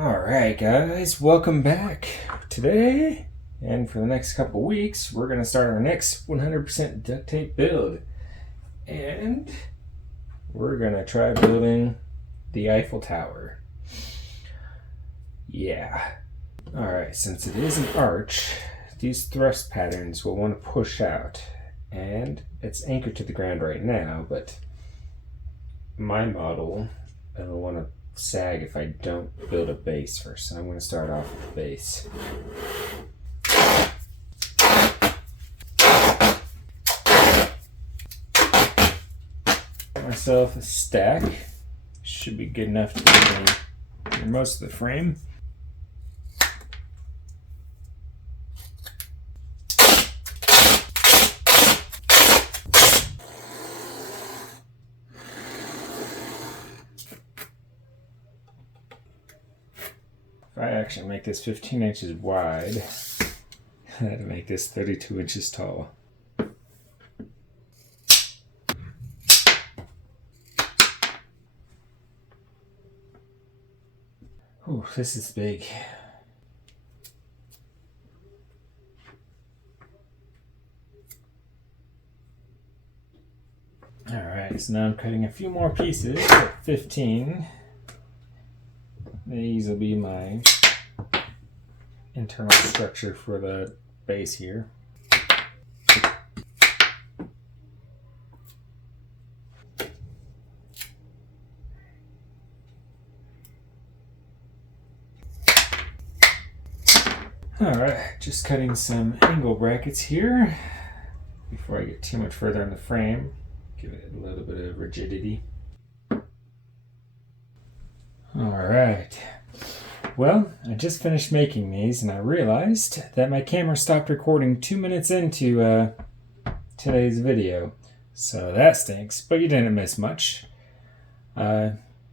Alright guys, welcome back. Today, and for the next couple weeks, we're going to start our next 100% duct tape build. And we're going to try building the Eiffel Tower. Yeah. Alright, since it is an arch, these thrust patterns will want to push out. And it's anchored to the ground right now, but my model, it'll want to sag if I don't build a base first. So I'm going to start off with the base. Got myself a stack. Should be good enough to get through most of the frame. If I actually make this 15 inches wide, I had to make this 32 inches tall. Ooh, this is big. Alright, so now I'm cutting a few more pieces at 15. These will be my internal structure for the base here. Alright, just cutting some angle brackets here before I get too much further in the frame. Give it a little bit of rigidity. Alright, well, I just finished making these and I realized that my camera stopped recording 2 minutes into today's video. So that stinks, but you didn't miss much.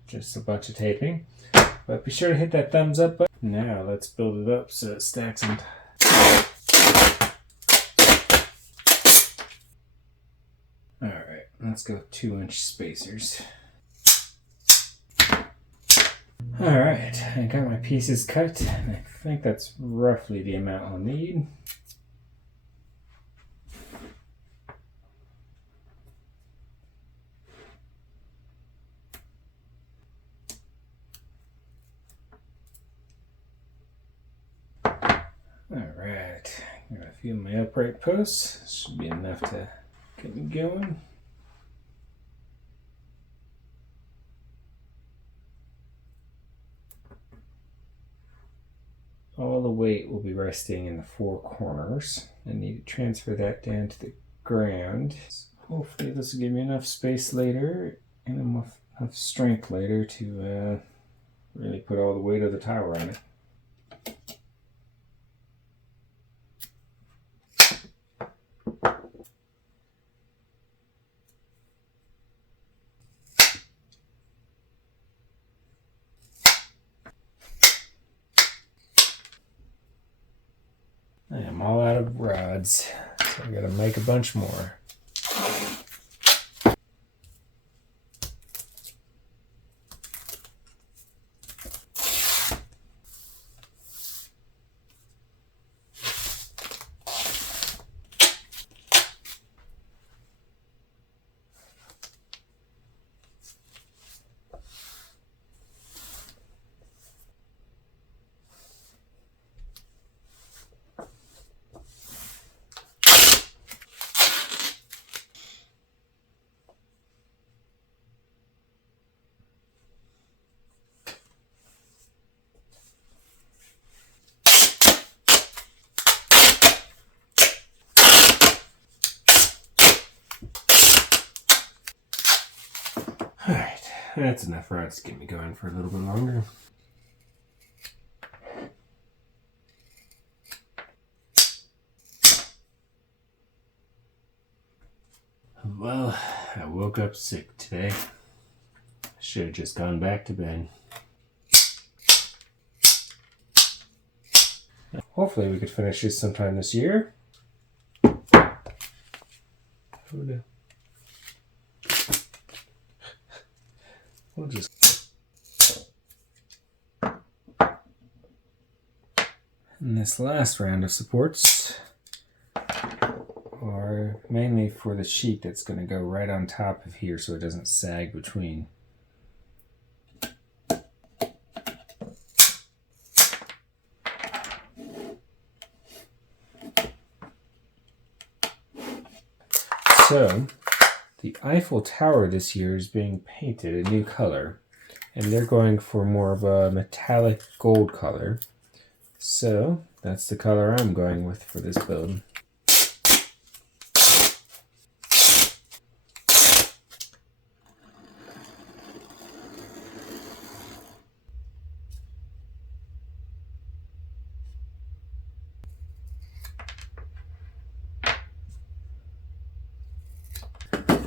Just a bunch of taping. But be sure to hit that thumbs up button. Now let's build it up so it stacks on top. Alright, let's go 2-inch spacers. Alright, I got my pieces cut, and I think that's roughly the amount I'll need. Alright, got a few of my upright posts. Should be enough to get me going. All the weight will be resting in the 4 corners. I need to transfer that down to the ground. So hopefully this will give me enough space later and enough strength later to really put all the weight of the tower on it. I am all out of rods, so I gotta make a bunch more. Alright, that's enough rods to get me going for a little bit longer. Well, I woke up sick today. I should have just gone back to bed. Hopefully we could finish this sometime this year. Who knew? We'll just And this last round of supports are mainly for the sheet that's going to go right on top of here so it doesn't sag between. So, the Eiffel Tower this year is being painted a new color, and they're going for more of a metallic gold color. So, that's the color I'm going with for this build.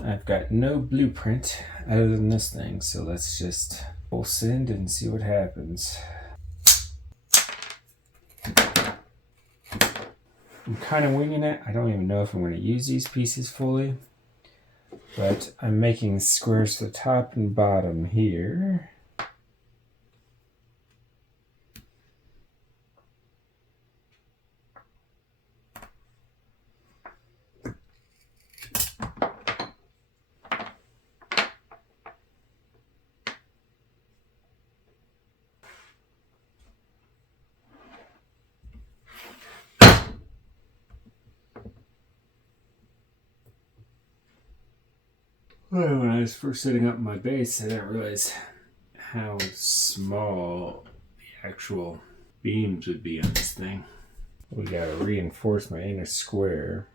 I've got no blueprint other than this thing, so let's just full send and see what happens. I'm kind of winging it. I don't even know if I'm going to use these pieces fully, but I'm making squares for the top and bottom here. Well, when I was first setting up my base, I didn't realize how small the actual beams would be on this thing. We gotta reinforce my inner square.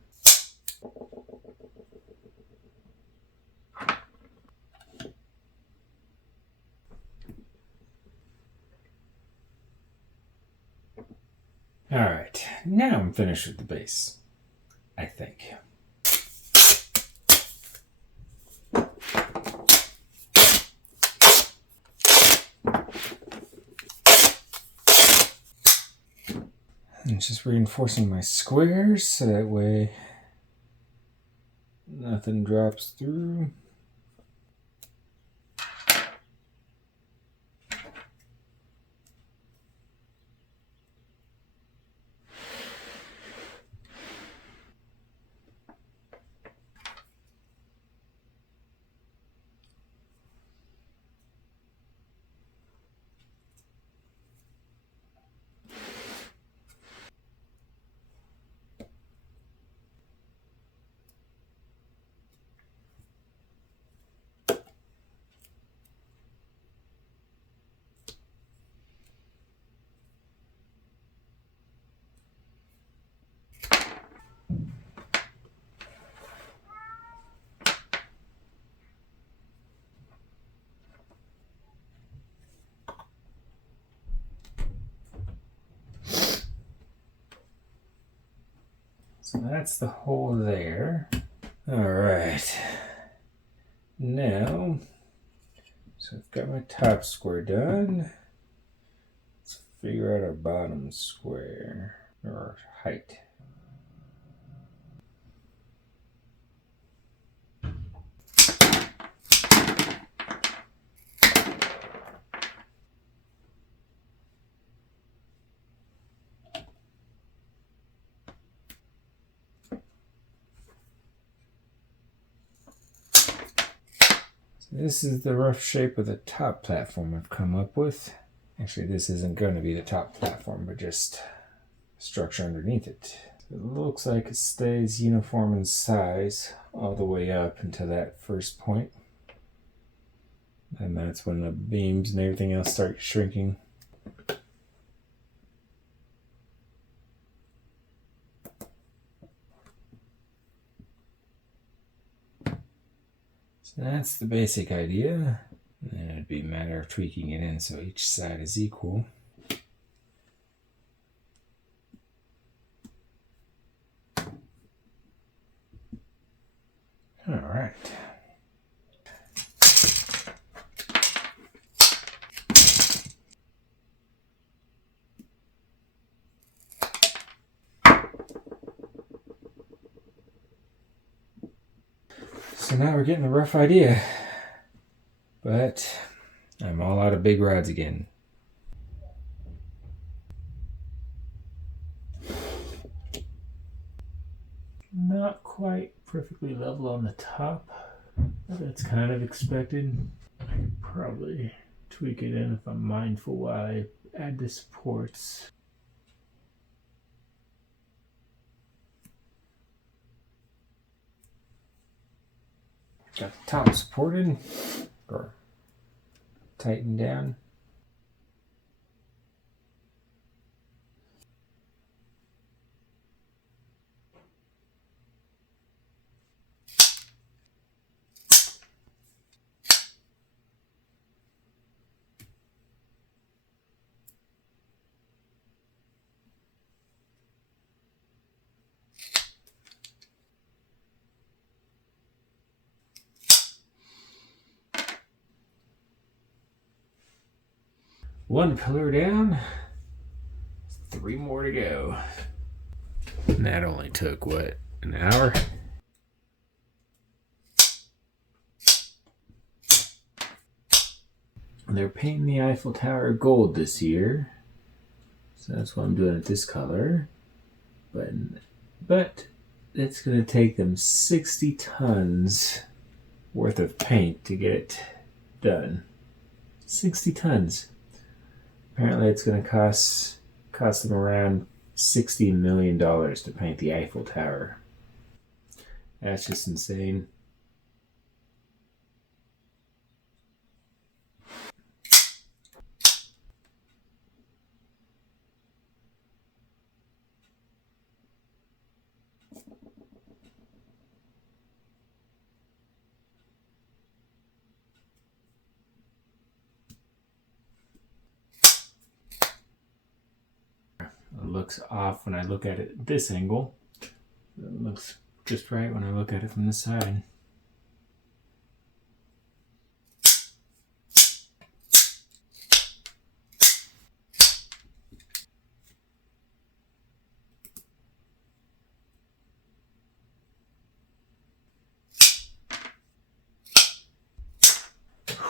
Alright, now I'm finished with the base, I think. And just reinforcing my squares so that way nothing drops through. So that's the hole there. All right. Now, so I've got my top square done. Let's figure out our bottom square, or height. This is the rough shape of the top platform I've come up with. Actually, this isn't going to be the top platform, but just structure underneath it. It looks like it stays uniform in size all the way up until that first point. And that's when the beams and everything else start shrinking. So that's the basic idea. And then it'd be a matter of tweaking it in so each side is equal. All right. So now we're getting a rough idea, but I'm all out of big rods again. quite perfectly level on the top. That's kind of expected. I could probably tweak it in if I'm mindful while I add the supports. Got the top supported or tightened down. One pillar down, 3 more to go. And that only took, what, an hour? They're painting the Eiffel Tower gold this year, so that's why I'm doing it this color. But it's going to take them 60 tons worth of paint to get it done. 60 tons. Apparently it's going to cost them around $60 million to paint the Eiffel Tower. That's just insane. It looks off when I look at it at this angle. It looks just right when I look at it from the side.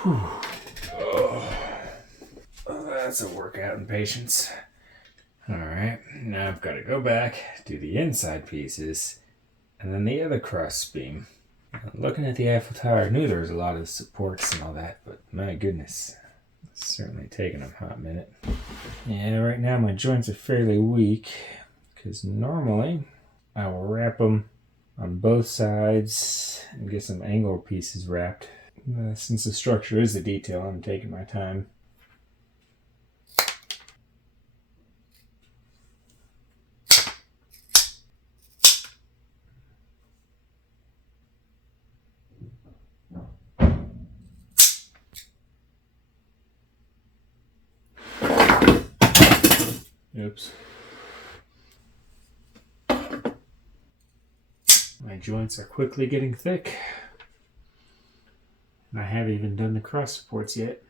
Whew. Oh, that's a workout in patience. Alright, now I've got to go back, do the inside pieces, and then the other cross beam. Looking at the Eiffel Tower, I knew there was a lot of supports and all that, but my goodness, it's certainly taken a hot minute. Yeah, right now my joints are fairly weak, because normally I will wrap them on both sides and get some angle pieces wrapped. Since the structure is the detail, I'm taking my time. Oops. My joints are quickly getting thick. And I haven't even done the cross supports yet.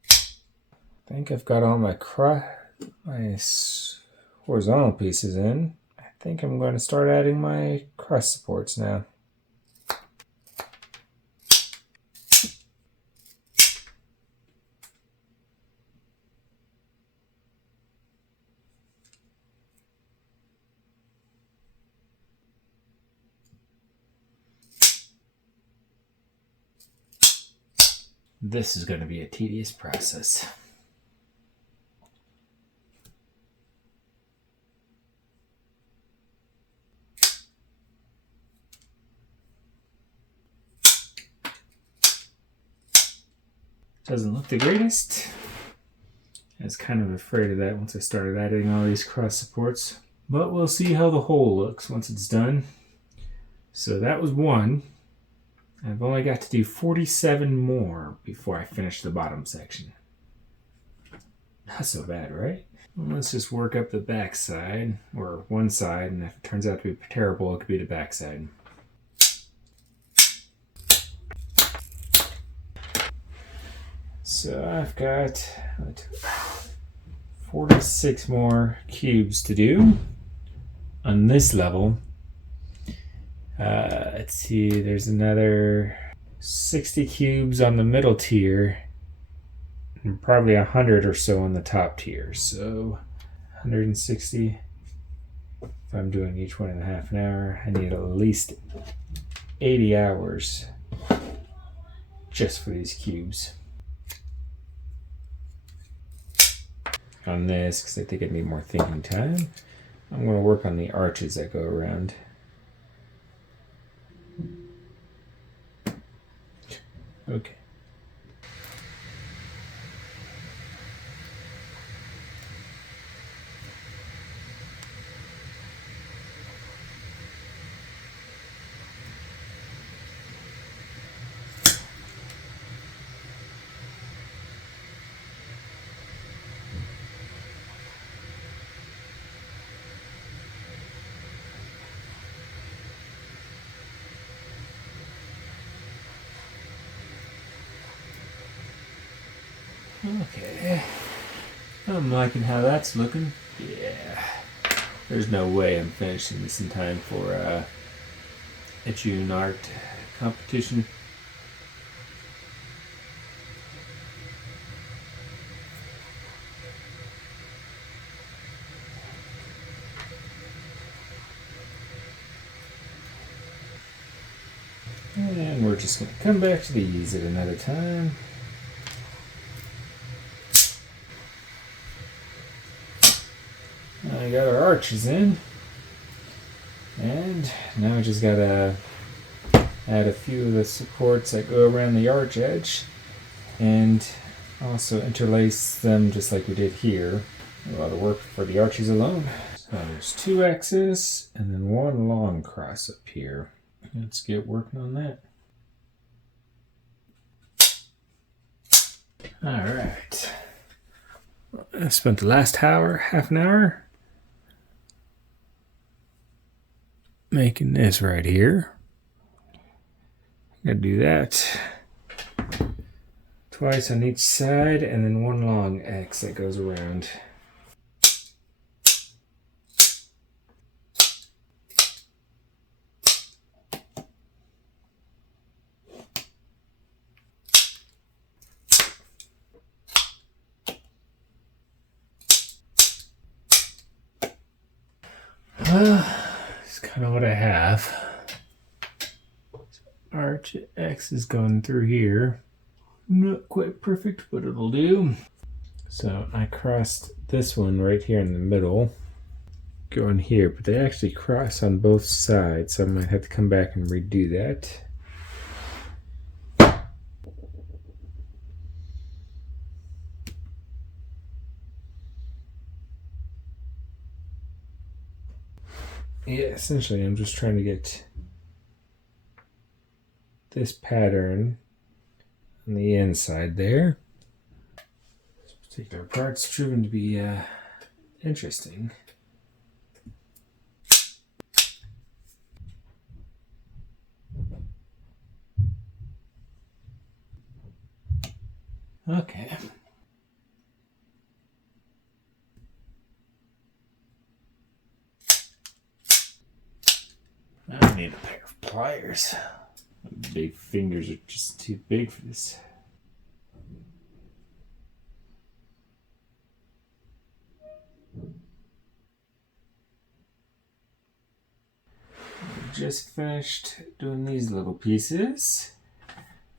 I think I've got all my horizontal pieces in. I think I'm going to start adding my cross supports now. This is going to be a tedious process. Doesn't look the greatest. I was kind of afraid of that once I started adding all these cross supports. But we'll see how the whole looks once it's done. So that was one. I've only got to do 47 more before I finish the bottom section. Not so bad, right? Well, let's just work up the back side, or one side, and if it turns out to be terrible, it could be the back side. So I've got 46 more cubes to do on this level. Let's see, there's another 60 cubes on the middle tier. and probably 100 or so on the top tier. So 160. If I'm doing each one in a half an hour, I need at least 80 hours just for these cubes. On this, because I think I need more thinking time, I'm going to work on the arches that go around. Okay. Okay. I'm liking how that's looking. Yeah. There's no way I'm finishing this in time for a June art competition. And we're just going to come back to these at another time. I got our arches in, and now we just gotta add a few of the supports that go around the arch edge and also interlace them just like we did here. A lot of work for the arches alone. So there's 2 X's and then 1 long cross up here. Let's get working on that. All right. I spent the last half an hour making this right here. Gotta do that twice on each side, and then 1 long X that goes around. It's kind of what I have. Arch X is going through here. Not quite perfect, but it'll do. So I crossed this one right here in the middle, going here, but they actually cross on both sides, so I might have to come back and redo that. Yeah, essentially I'm just trying to get this pattern on the inside there. This particular part's proven to be interesting. Okay. I need a pair of pliers. My big fingers are just too big for this. Just finished doing these little pieces.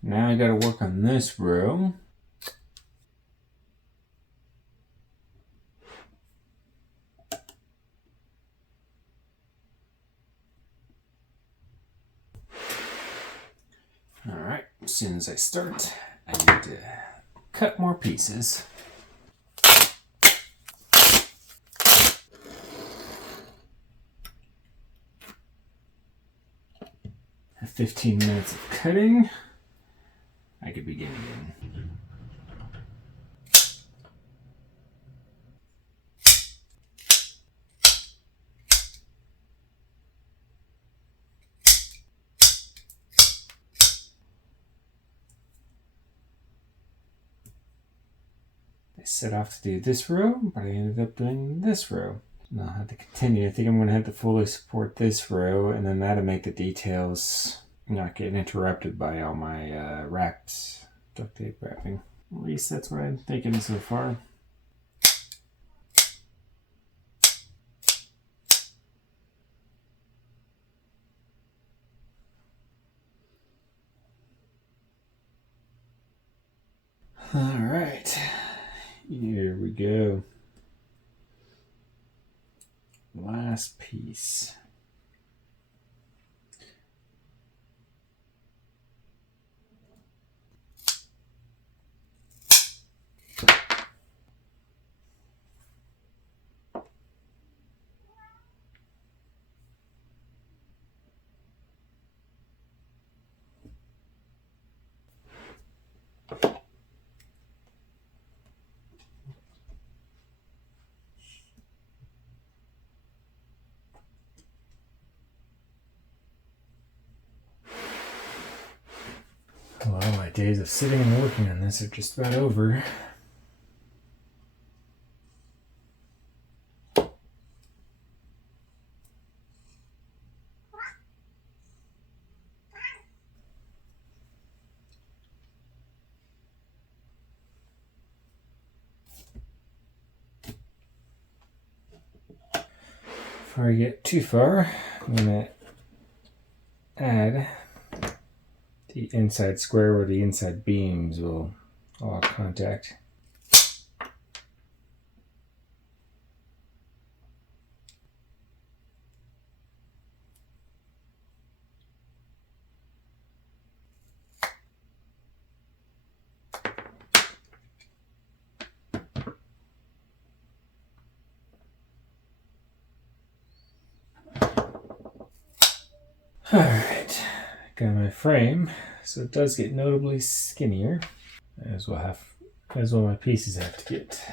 Now I gotta work on this row. Alright, as soon as I start, I need to cut more pieces. At 15 minutes of cutting, I could begin again. I set off to do this row, but I ended up doing this row. And I'll have to continue. I think I'm going to have to fully support this row, and then that'll make the details not get interrupted by all my wrapped duct tape wrapping. At least that's what I'm thinking so far. All right, here we go. Last piece. Well, my days of sitting and working on this are just about over. Before I get too far, I'm going to add the inside square where the inside beams will all contact. Alright, got my frame, so it does get notably skinnier, as well my pieces have to get.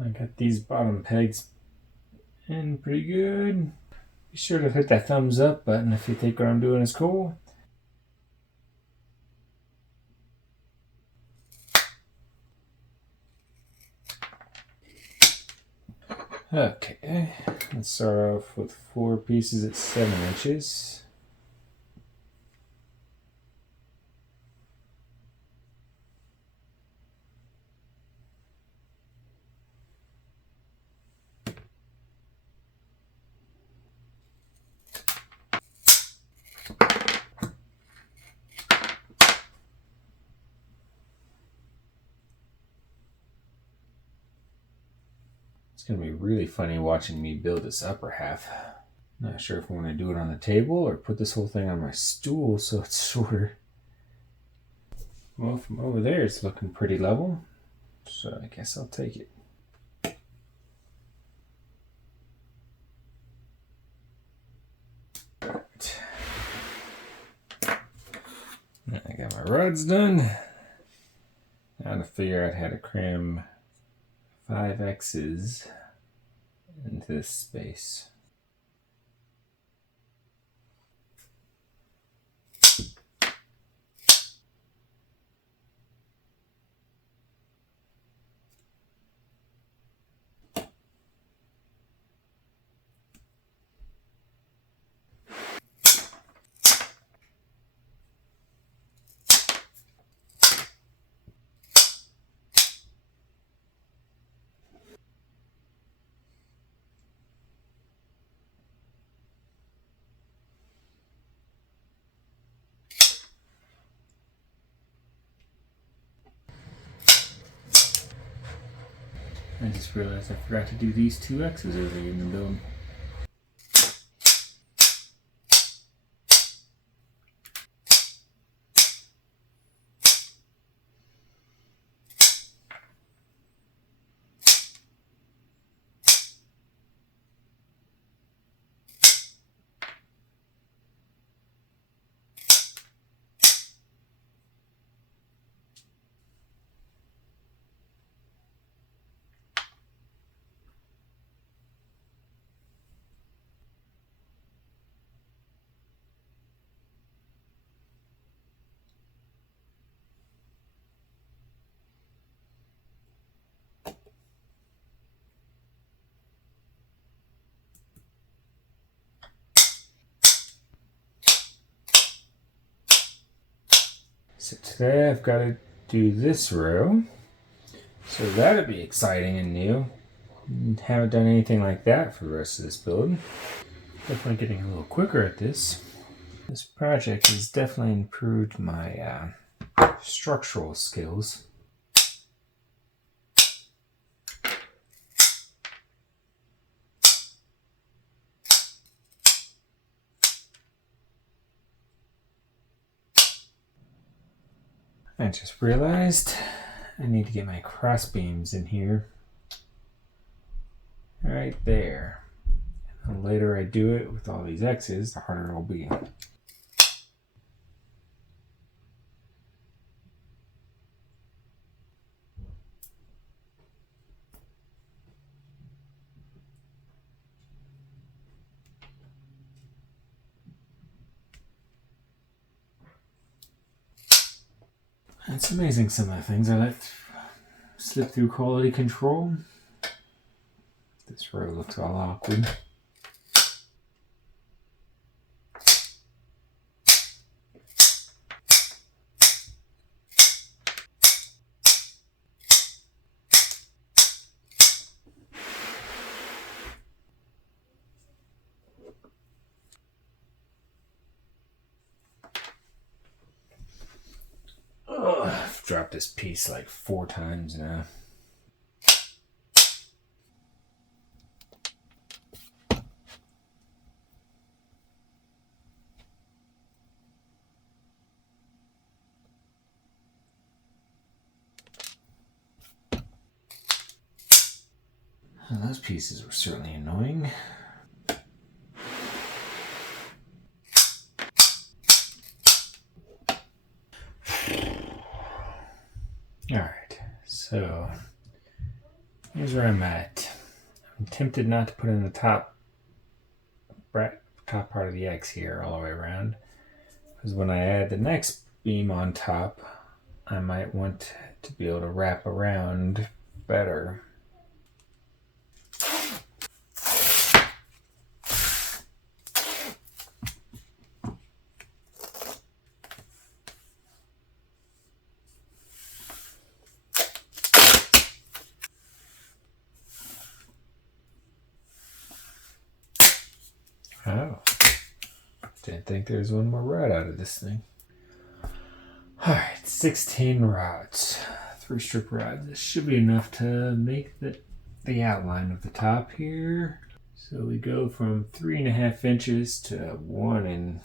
I got these bottom pegs in pretty good. Be sure to hit that thumbs up button if you think what I'm doing is cool. Okay, let's start off with 4 pieces at 7 inches. It's going to be really funny watching me build this upper half. Not sure if I want to do it on the table or put this whole thing on my stool so it's shorter. Well, from over there it's looking pretty level, so I guess I'll take it. Right. Now I got my rods done. Now to figure out how to cram 5 X's into this space. I just realized I forgot to do these 2 X's early in the build. So today I've got to do this row. So that'll be exciting and new. Haven't done anything like that for the rest of this build. Definitely getting a little quicker at this. This project has definitely improved my structural skills. I just realized I need to get my cross beams in here. Right there. And the later I do it with all these X's, the harder it'll be. It's amazing some of the things I let slip through quality control. This row looks all awkward. I've dropped this piece like 4 times now. Well, those pieces were certainly annoying. Alright, so here's where I'm at. I'm tempted not to put in the top part of the X here all the way around, because when I add the next beam on top, I might want to be able to wrap around better. Oh, didn't think there was one more rod out of this thing. Alright, 16 rods. 3 strip rods. This should be enough to make the outline of the top here. So we go from 3.5 inches to 1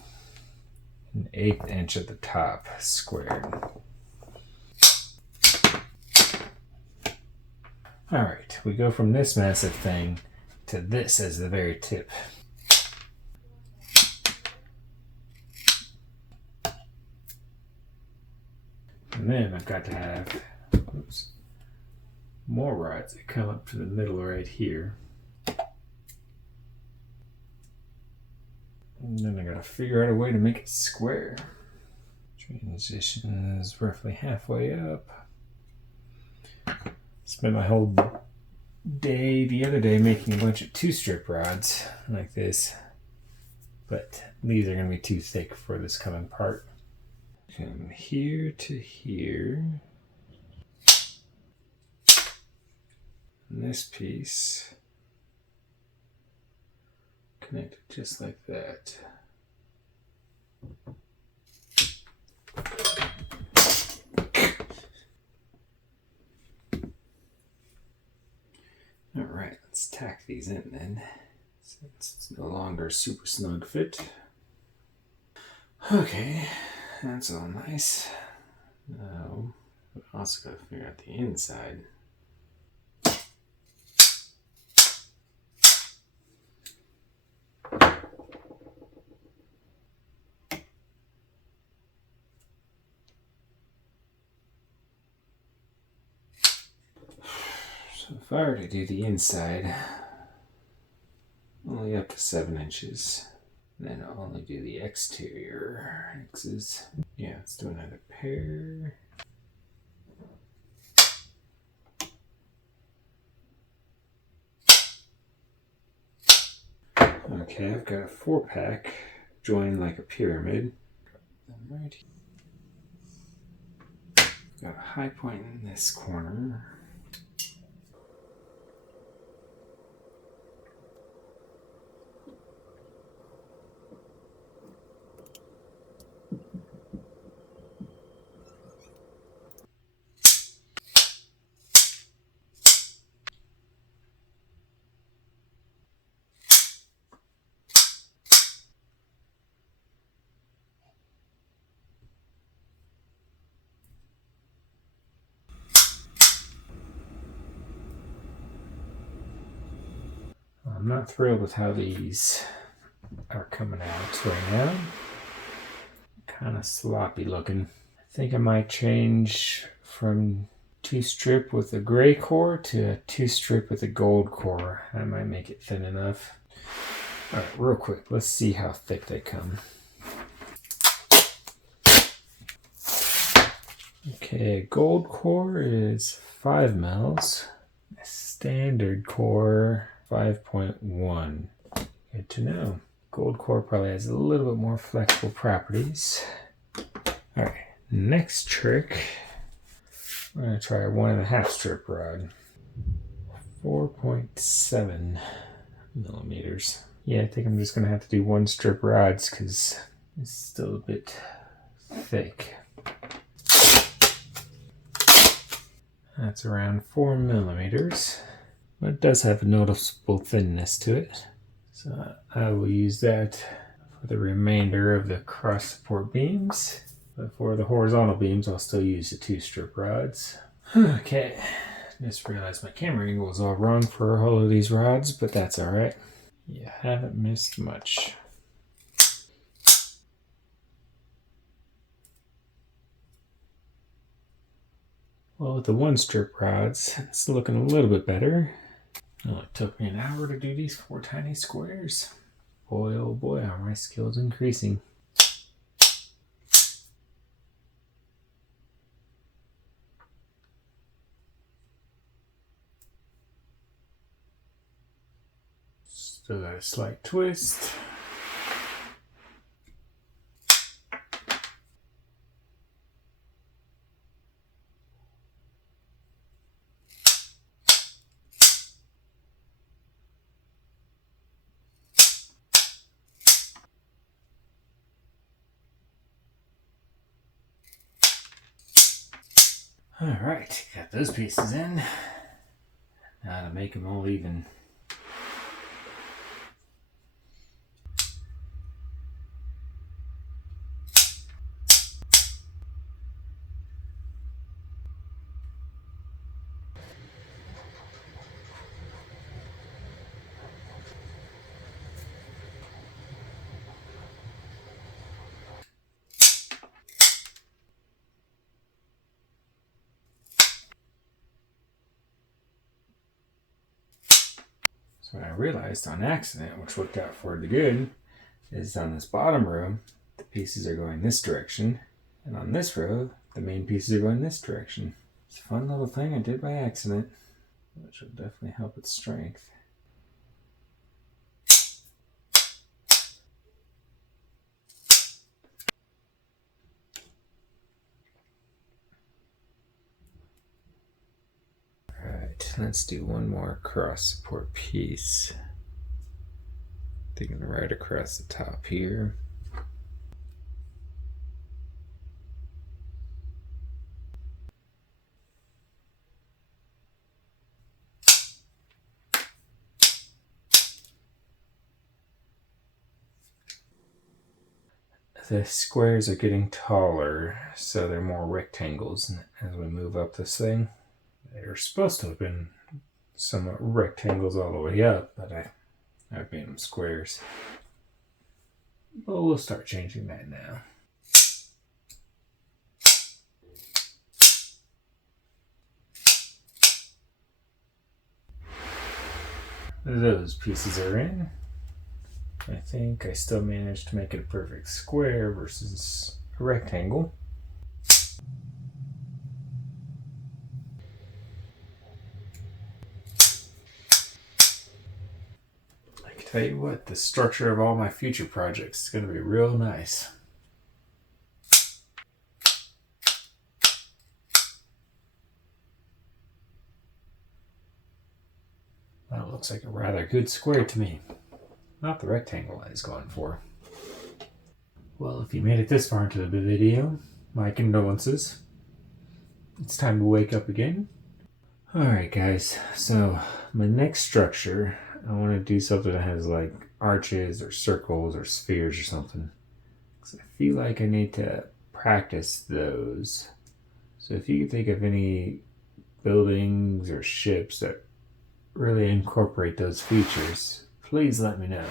1/8 inch at the top squared. Alright, we go from this massive thing to this as the very tip. And then I've got to have more rods that come up to the middle right here. And then I gotta figure out a way to make it square. Transition is roughly halfway up. Spent my whole day the other day making a bunch of 2-strip rods like this, but these are gonna be too thick for this coming part. From here to here. And this piece connected just like that. All right, let's tack these in then, since it's no longer a super snug fit. Okay, that's all nice. Now, we also got to figure out the inside. So if I were to do the inside, only up to 7 inches. Then I'll only do the exterior X's. Yeah, let's do another pair. Okay, I've got a 4-pack joined like a pyramid. Right here. got a high point in this corner. I'm not thrilled with how these are coming out right now. Kind of sloppy looking. I think I might change from 2-strip with a gray core to a 2-strip with a gold core. I might make it thin enough. All right, real quick, let's see how thick they come. Okay, gold core is 5 mils. Standard core 5.1. Good to know. Gold core probably has a little bit more flexible properties. All right, next trick. We're gonna try a 1.5 strip rod. 4.7 millimeters. Yeah, I think I'm just gonna have to do 1 strip rods because it's still a bit thick. That's around 4 millimeters, but it does have a noticeable thinness to it. So I will use that for the remainder of the cross support beams. But for the horizontal beams, I'll still use the 2-strip rods. Okay, just realized my camera angle is all wrong for all of these rods, but that's all right. You haven't missed much. Well, with the 1-strip rods, it's looking a little bit better. Oh, it took me an hour to do these 4 tiny squares. Boy, oh boy, are my skills increasing. Still got a slight twist. All right, got those pieces in. Now to make them all even. So what I realized on accident, which worked out for the good, is on this bottom row, the pieces are going this direction, and on this row, the main pieces are going this direction. It's a fun little thing I did by accident, which will definitely help its strength. Alright, let's do one more cross support piece. Taking it right across the top here. The squares are getting taller, so they're more rectangles as we move up this thing. They're supposed to have been somewhat rectangles all the way up, but I've made them squares. But we'll start changing that now. Those pieces are in. I think I still managed to make it a perfect square versus a rectangle. I can tell you what, the structure of all my future projects is going to be real nice. That looks like a rather good square to me. Not the rectangle I was going for. Well, if you made it this far into the video, my condolences. It's time to wake up again. Alright guys, so my next structure, I want to do something that has like arches or circles or spheres or something. Because I feel like I need to practice those. So if you can think of any buildings or ships that really incorporate those features, please let me know.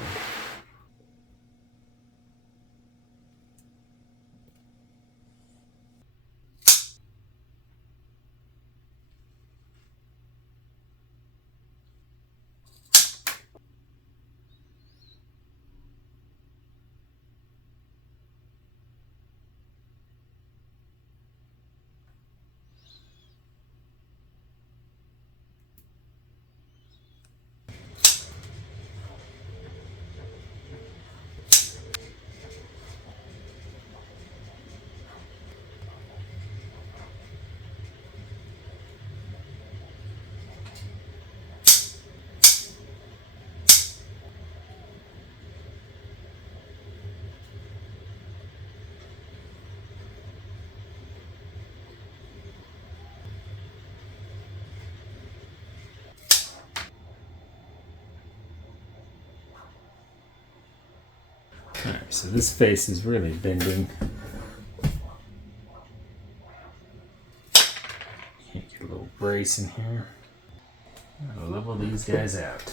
Alright, so this face is really bending. Can't get a little brace in here. I'll level these guys out.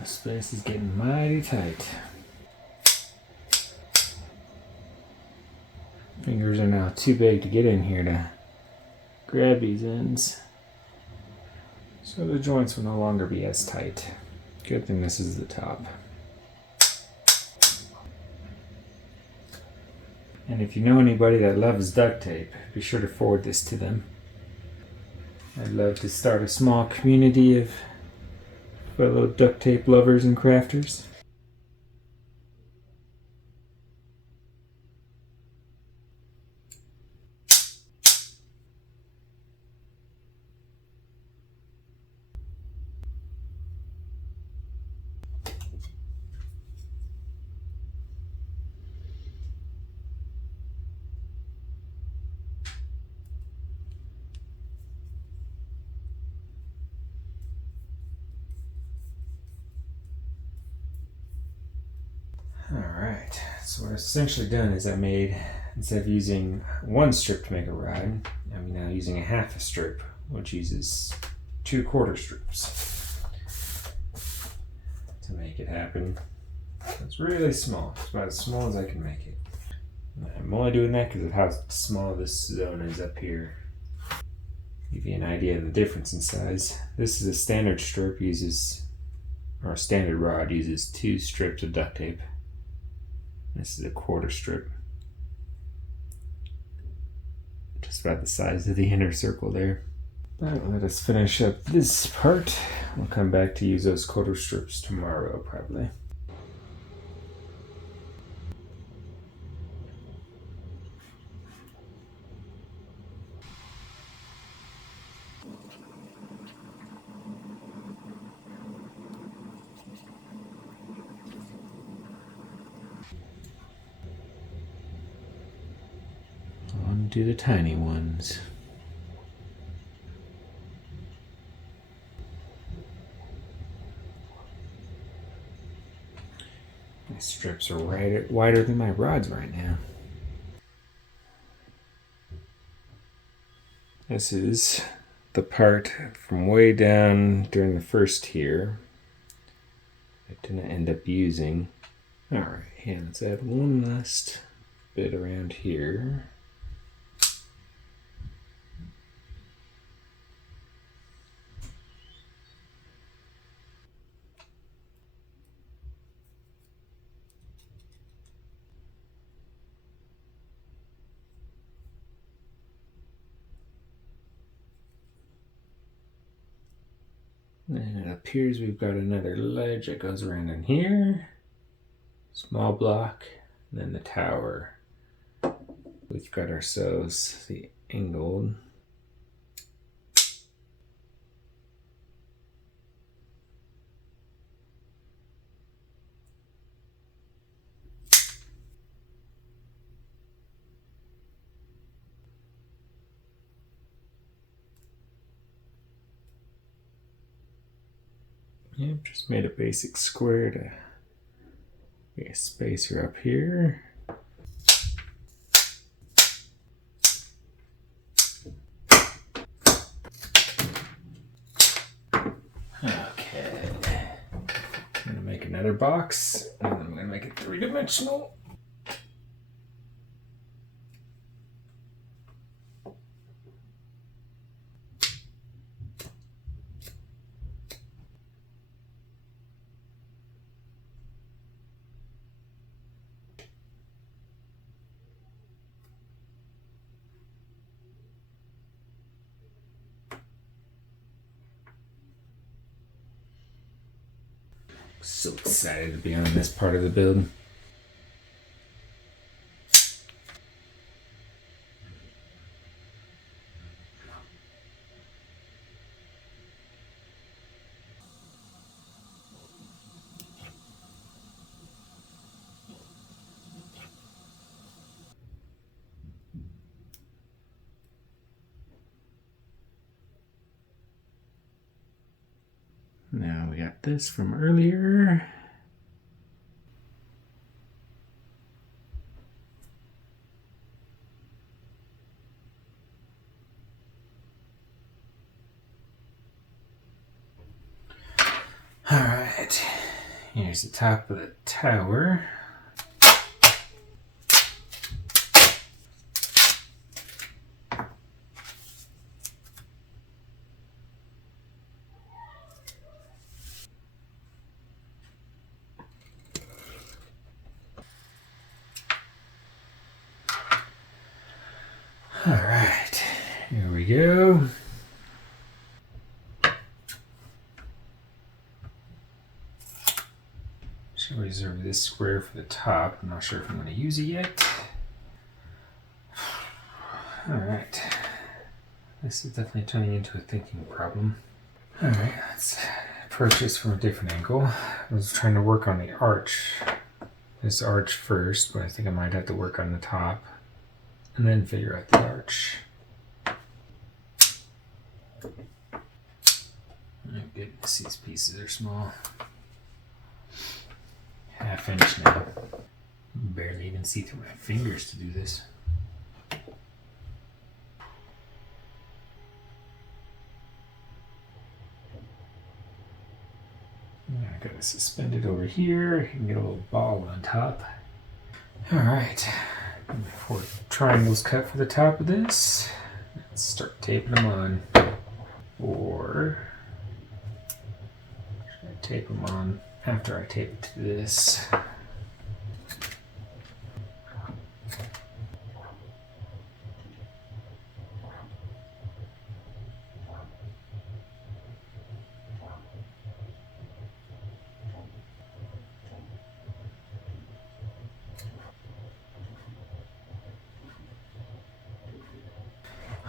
The space is getting mighty tight. Fingers are now too big to get in here to grab these ends. So the joints will no longer be as tight. Good thing this is the top. And if you know anybody that loves duct tape, be sure to forward this to them. I'd love to start a small community of fellow duct tape lovers and crafters. Alright, so what I've essentially done is instead of using one strip to make a rod, I'm now using a half a strip, which uses 2/4 strips to make it happen. It's really small. It's about as small as I can make it. I'm only doing that because of how small this zone is up here. Give you an idea of the difference in size. This is a standard strip, or a standard rod uses 2 strips of duct tape. This is a 1/4 strip. Just about the size of the inner circle there. But let us finish up this part. We'll come back to use those 1/4 strips tomorrow, probably. On to the tiny ones. My strips are wider than my rods right now. This is the part from way down during the first tier I didn't end up using. Alright, yeah, let's add one last bit around here. And it appears we've got another ledge that goes around in here. Small block, and then the tower. We've got ourselves the angled. Yep, just made a basic square to be a spacer up here. Okay, I'm gonna make another box, and I'm gonna make it three-dimensional. So excited to be on this part of the build. Now we got this from earlier. All right, here's the top of the tower. All right, here we go. Should reserve this square for the top. I'm not sure if I'm going to use it yet. All right, this is definitely turning into a thinking problem. All right, let's approach this from a different angle. I was trying to work on the arch, this arch first, but I think I might have to work on the top and then figure out the arch. Oh goodness, these pieces are small. Half inch now. Barely even see through my fingers to do this. I got it suspended over here. You can get a little ball on top. All right. 4 triangles cut for the top of this. Let's start taping them on. Or should I tape them on after I tape it to this?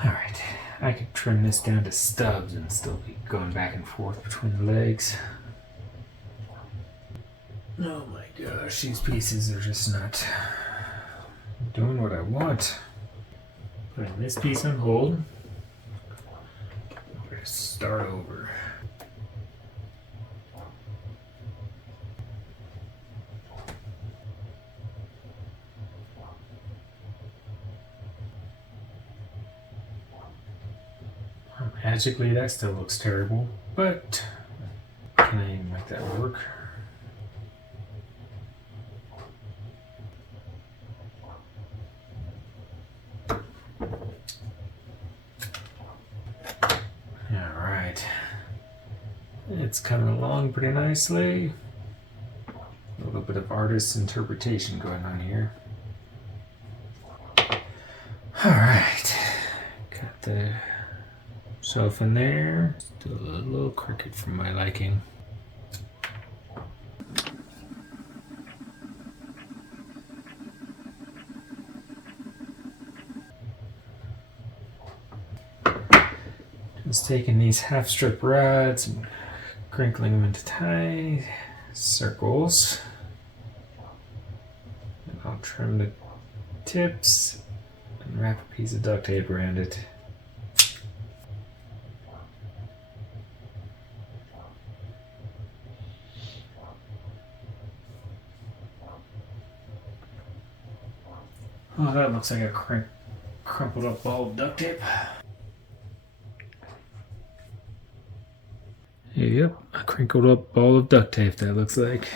Alright, I could trim this down to stubs and still be going back and forth between the legs. Oh my gosh, these pieces are just not doing what I want. Putting this piece on hold. I'm going to start over. Magically, that still looks terrible, but can I even make that work? Alright, it's coming along pretty nicely. A little bit of artist's interpretation going on here. Alright, got the shelf in there. Still a little crooked for my liking. Just taking these half strip rods and crinkling them into tiny circles. And I'll trim the tips and wrap a piece of duct tape around it. Oh, that looks like a crumpled up ball of duct tape. Yep, a crinkled up ball of duct tape, that looks like.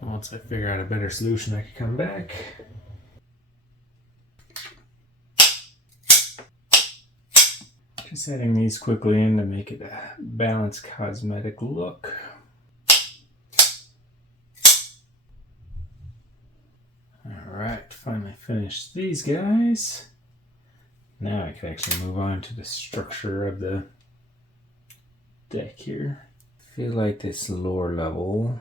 Once I figure out a better solution, I can come back. Just adding these quickly in to make it a balanced cosmetic look. Alright, finally finished these guys. Now I can actually move on to the structure of the deck here. I feel like this lower level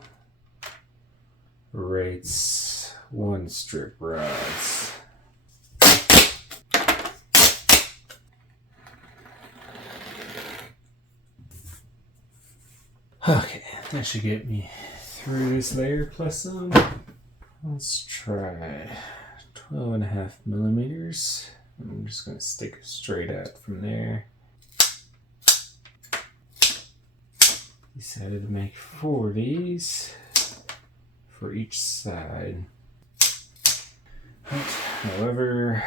rates 1 strip rods. Okay, that should get me through this layer plus some. Let's try 12.5 millimeters. I'm just going to stick it straight out from there. Decided to make 4 of these for each side. But, however,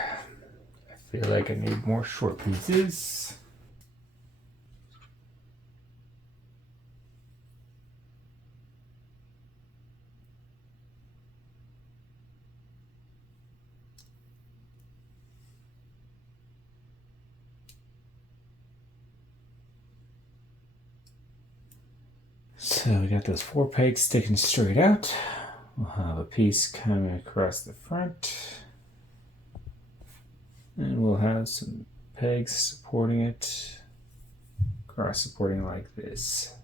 I feel like I need more short pieces. So we got those 4 pegs sticking straight out. We'll have a piece coming across the front. And we'll have some pegs supporting it, cross supporting like this.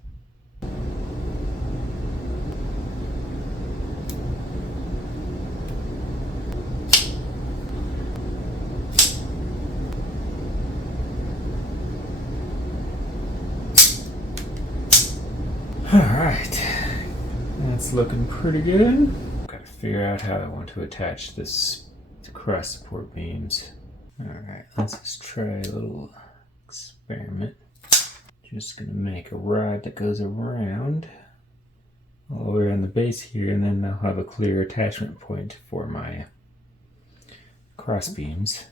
Alright, that's looking pretty good. Gotta figure out how I want to attach this to cross support beams. Alright, let's just try a little experiment. Just gonna make a rod that goes around all the way around the base here, and then I'll have a clear attachment point for my cross beams.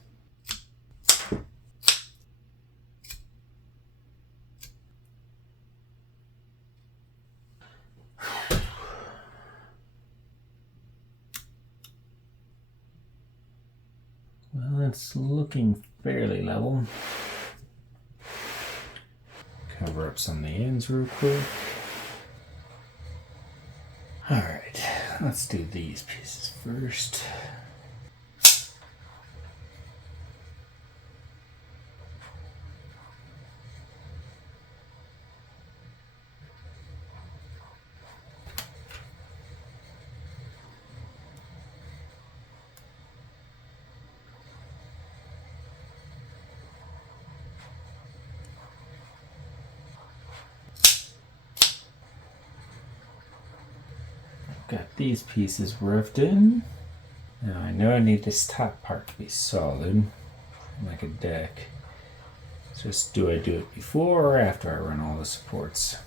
Well, it's looking fairly level. Cover up some of the ends real quick. Alright, let's do these pieces first. Got these pieces roughed in. Now I know I need this top part to be solid, like a deck. So just do I do it before or after I run all the supports?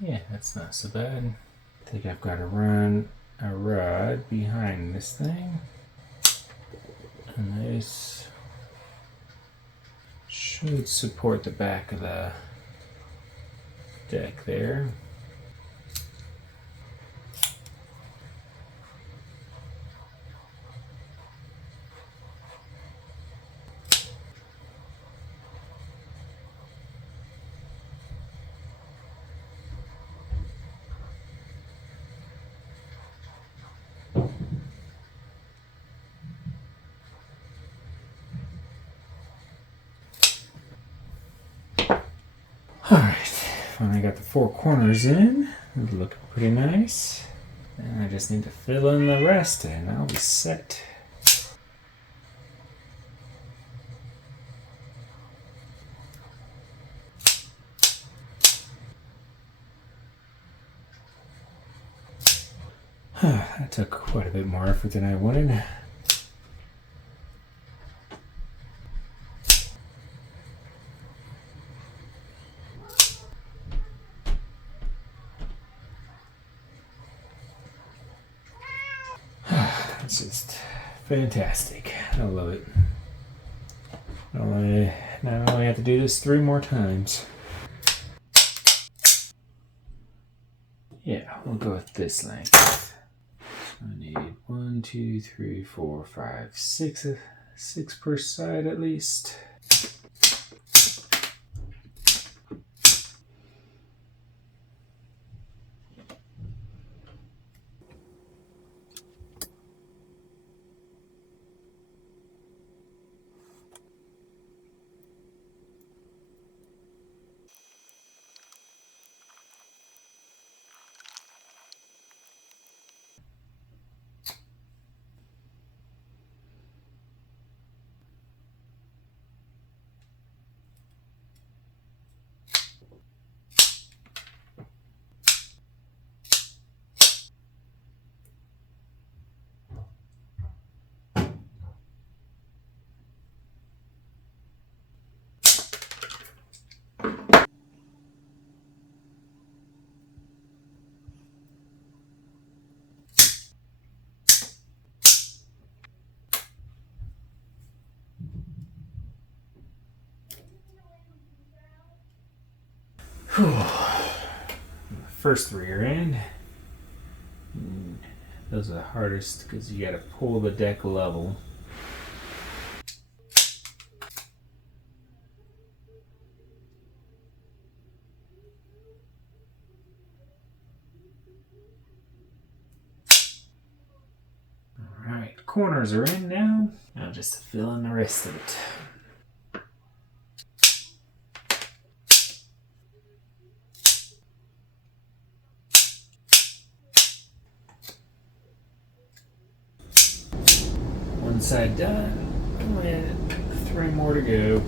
Yeah, that's not so bad. I think I've got to run a rod behind this thing. And this should support the back of the deck there. Alright, finally got the four corners in. It's looking pretty nice. And I just need to fill in the rest and I'll be set. That took quite a bit more effort than I wanted. It's just fantastic. I love it. Now I only have to do this 3 more times. Yeah, we'll go with this length. I need 1, 2, 3, 4, 5, 6, 6 per side at least. First 3 are in. Those are the hardest because you got to pull the deck level. Alright, corners are in now. Now just to fill in the rest of it. One side done. And 3 more to go.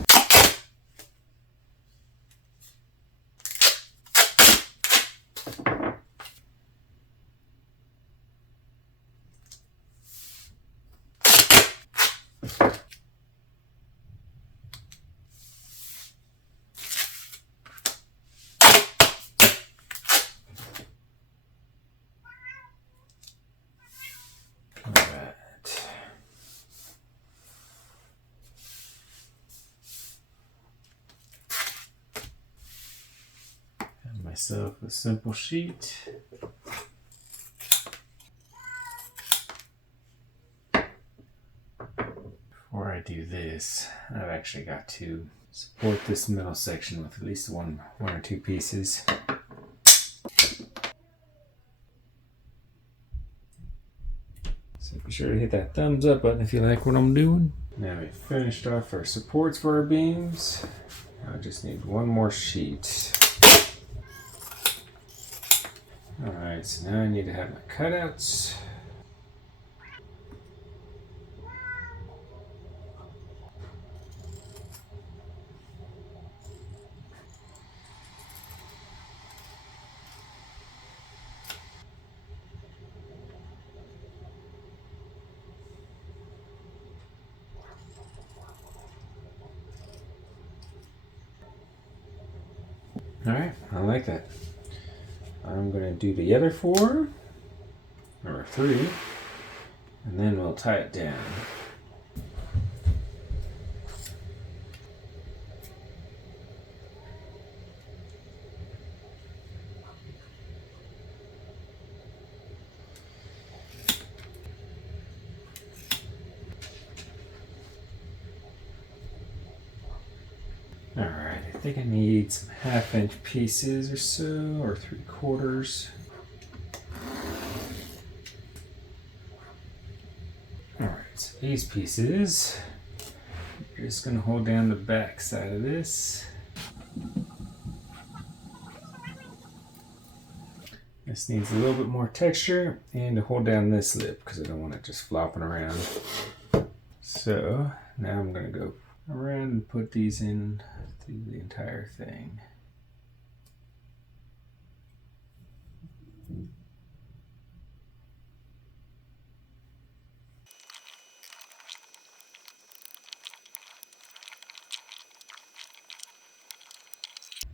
Myself a simple sheet. Before I do this, I've actually got to support this middle section with at least one or 2 pieces. So be sure to hit that thumbs up button if you like what I'm doing. Now we finished off our supports for our beams. I just need 1 more sheet. Alright, so now I need to have my cutouts. Alright, I like that. I'm going to do the other 4, or 3, and then we'll tie it down. Alright, I think I need some 1/2-inch pieces or so, or 3/4. Alright, so these pieces, you're just going to hold down the back side of this. This needs a little bit more texture and to hold down this lip because I don't want it just flopping around. So now I'm going to go around and put these in through the entire thing.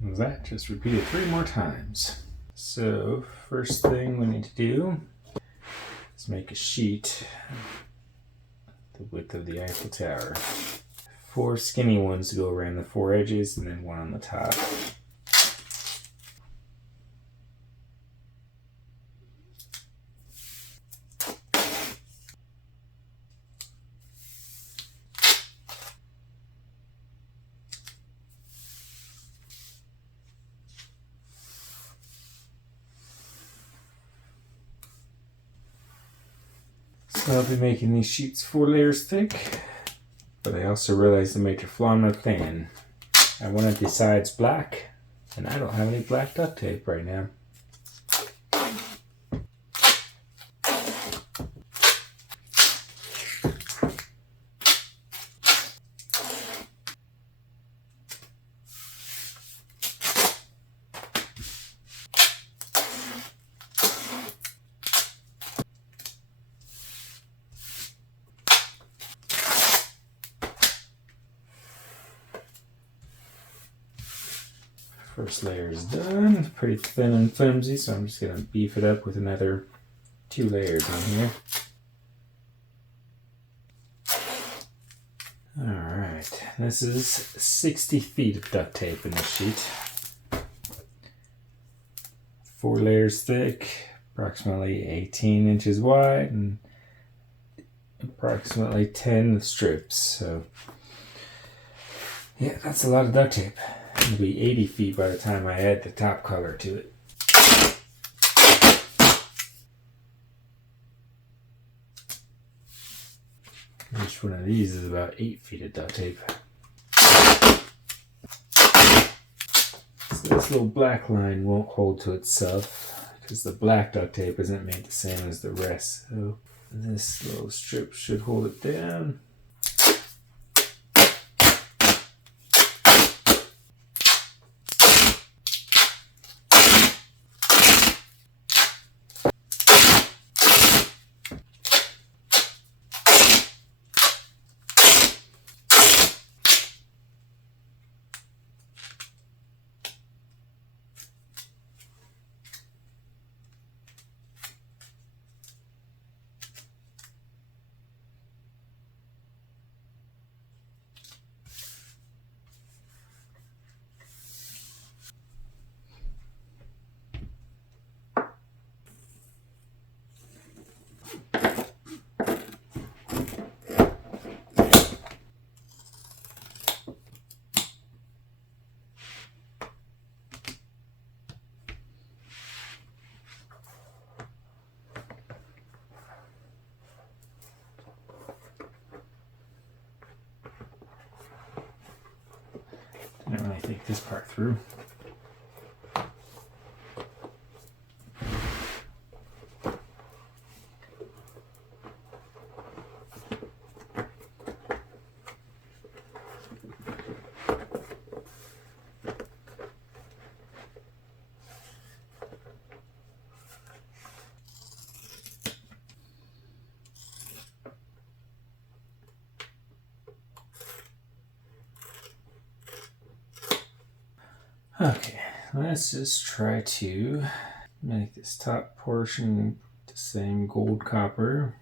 That just repeated 3 more times. So first thing we need to do is make a sheet the width of the Eiffel Tower. 4 skinny ones to go around the 4 edges and then 1 on the top. So I'll be making these sheets 4 layers thick, but I also realized the major flaw in my plan. I wanted the sides black, and I don't have any black duct tape right now. First layer is done. It's pretty thin and flimsy, so I'm just going to beef it up with another 2 layers on here. Alright, this is 60 feet of duct tape in this sheet. 4 layers thick, approximately 18 inches wide, and approximately 10 strips. So, yeah, that's a lot of duct tape. It'll be 80 feet by the time I add the top color to it. Each one of these is about 8 feet of duct tape. So this little black line won't hold to itself because the black duct tape isn't made the same as the rest. So this little strip should hold it down. Didn't really think this part through. Okay, let's just try to make this top portion the same gold copper.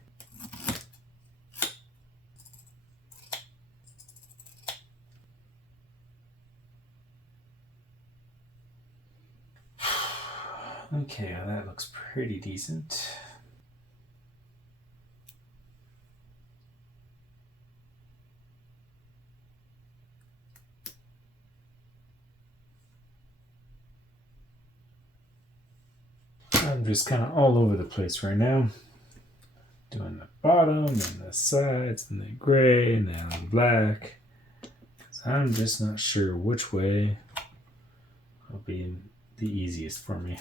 Okay, well, that looks pretty decent. I'm just kind of all over the place right now. Doing the bottom and the sides and the gray and then the black. I'm just not sure which way will be the easiest for me.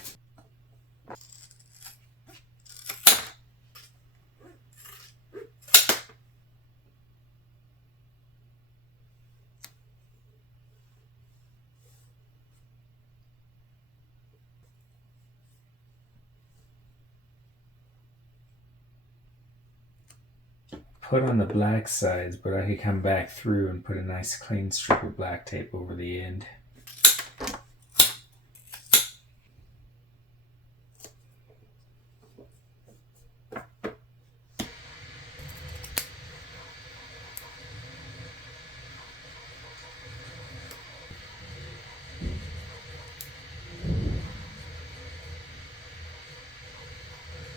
put on the black sides, but I could come back through and put a nice clean strip of black tape over the end.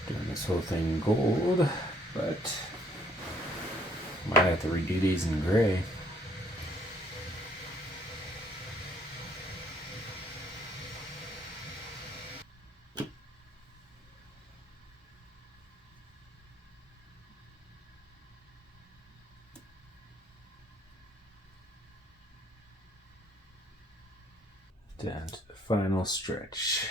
Doing this whole thing in gold, but might have to redo these in gray. Down to the final stretch.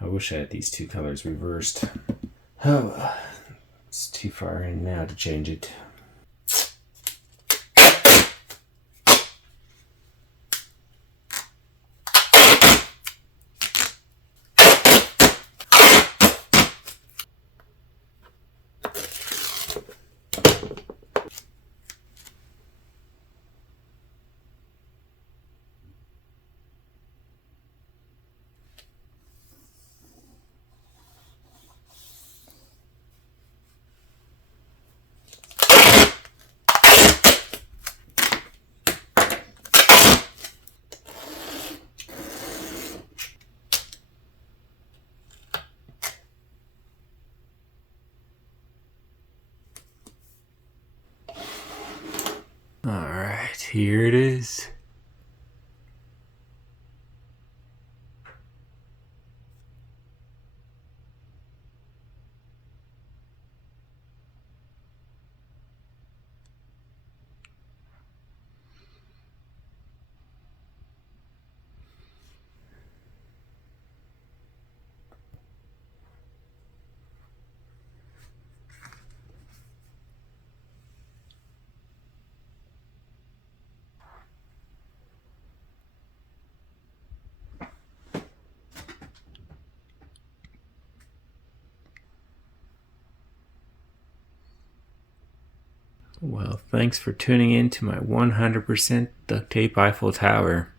I wish I had these two colors reversed. Oh, it's too far in now to change it. All right, here it is. Well, thanks for tuning in to my 100% duct tape Eiffel Tower.